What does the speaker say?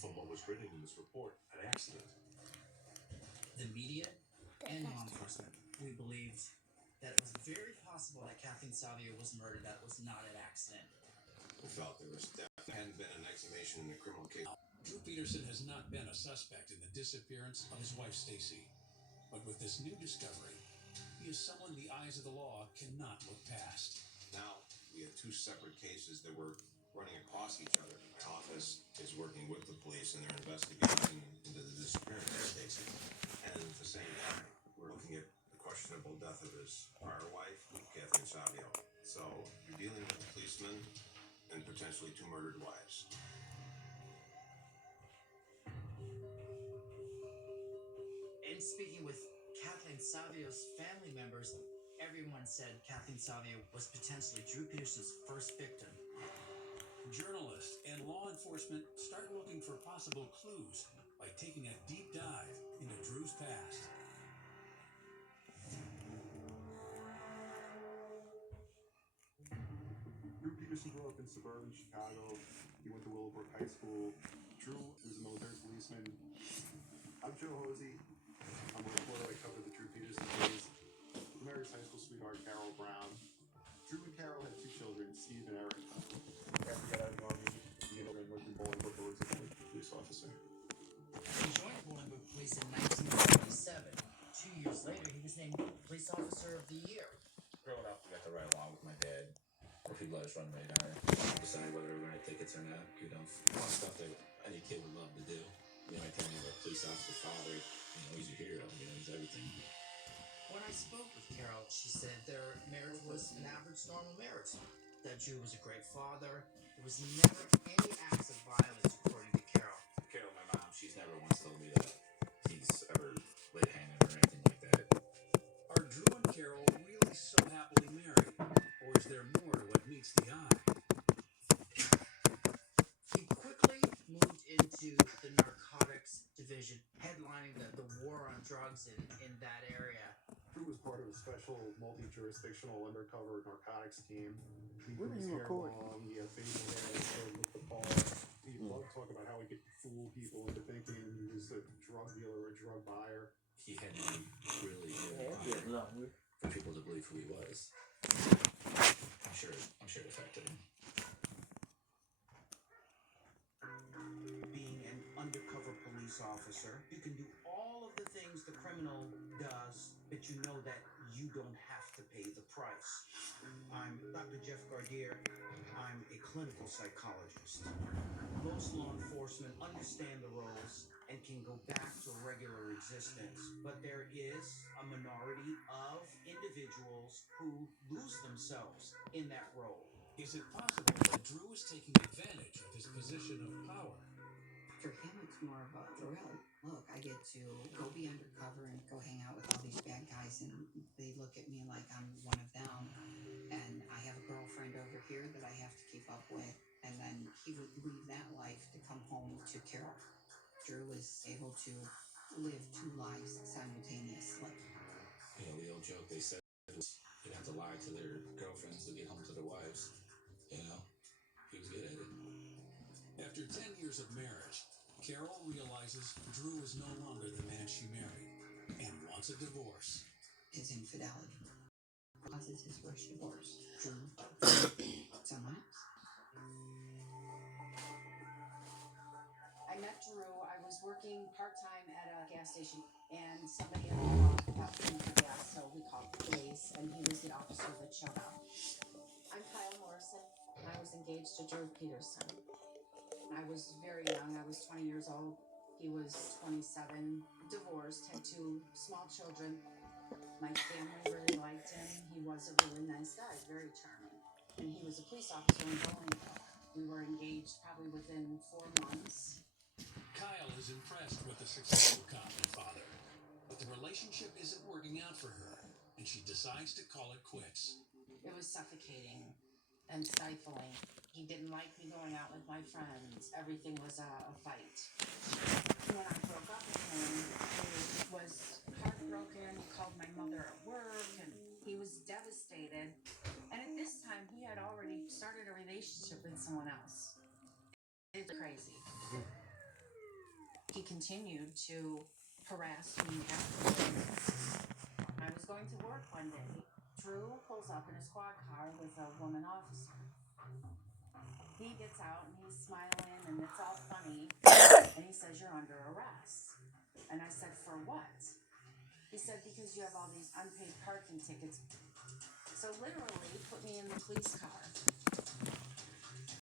from what was written in this report, an accident. The media and law enforcement, we believed that it was very possible that Kathleen Savio was murdered, that it was not an accident. We felt there hadn't been an exhumation in the criminal case. Drew Peterson has not been a suspect in the disappearance of his wife, Stacy. But with this new discovery, he is someone the eyes of the law cannot look past. Now, we have two separate cases that were running across each other. My office is working with the police in their investigation into the disappearance of Stacy. And at the same time, we're looking at the questionable death of his prior wife, Kathleen Savio. So, you're dealing with a policeman and potentially two murdered wives. And speaking with Kathleen Savio's family members, everyone said Kathleen Savio was potentially Drew Peterson's first victim. Journalists and law enforcement start looking for possible clues by taking a deep dive into Drew's past. Drew Peterson grew up in suburban Chicago. He went to Willowbrook High School. Drew was a military policeman. I'm Joe Hosey. I'm a reporter. I covered the Drew Peterson case. Mary's high school sweetheart, Carol Brown. Drew and Carol had two children, Steve and Eric. After he got out of the Army, he and worked in Bolingbrook as a police officer. He joined Bolingbrook Police in 1977. 2 years later, he was named Police Officer of the Year. Growing up, we got to ride along with my dad. Or if he'd let us run radar, decide whether we're going to take tickets or not. You know, a lot of stuff that any kid would love to do. You know, I tell you about police officer father, you know, he's your hero, you know, he's everything. When I spoke with Carol, she said their marriage was an average, normal marriage. That Drew was a great father. There was never any acts of violence, according to Carol. Carol, my mom, she's never once told me that he's ever laid a hand on her or anything like that. Are Drew and Carol really so happily married? Or is there more to what meets the eye? He quickly moved into the narcotics division, headlining the war on drugs in that area. Drew was part of a special multi-jurisdictional undercover narcotics team. He Where put are his you hair recording? long, he had facial hair, he started with the bar. He loved talking about how he could fool people into thinking he was a drug dealer or a drug buyer. He had to be really, Yeah, really it's getting hard longer. for people to believe who he was. I'm sure it affected him. Being an undercover police officer, you can do all of the things the criminal does, but you know that you don't have to pay the price. I'm Dr. Jeff Gardier. I'm a clinical psychologist. Most law enforcement understand the roles and can go back to regular existence, but there is a minority of individuals who lose themselves in that role. Is it possible that Drew is taking advantage of his position of power? For him, it's more of a thrill. Look, I get to go be undercover and go hang out with all these bad guys, and they look at me like I'm one of them. And I have a girlfriend over here that I have to keep up with. And then he would leave that life to come home to Carol. Drew was able to live two lives simultaneously. You know, the old joke they said was they'd have to lie to their girlfriends to get home to their wives. You know, he was good at it. After 10 years of marriage, Carol realizes Drew is no longer the man she married and wants a divorce. His infidelity causes his first divorce. Drew, someone else. I met Drew. I was working part-time at a gas station, and somebody in the law got me for gas, so we called the police, and he was the officer that showed up. I'm Kyle Morrison. I was engaged to Drew Peterson. I was very young. I was 20 years old. He was 27, divorced, had two small children. My family really liked him. He was a really nice guy, very charming. And he was a police officer in Bolingbrook. We were engaged probably within 4 months. Kyle is impressed with the successful cop and father, but the relationship isn't working out for her, and she decides to call it quits. It was suffocating and stifling. He didn't like me going out with my friends. Everything was a fight. When I broke up with him, he was heartbroken. He called my mother at work, and he was devastated. And at this time, he had already started a relationship with someone else. It's crazy. continued to harass me afterwards. I was going to work one day. Drew pulls up in a squad car with a woman officer. He gets out and he's smiling and it's all funny. And he says, "You're under arrest." And I said, "For what?" He said, "Because you have all these unpaid parking tickets." So literally put me in the police car.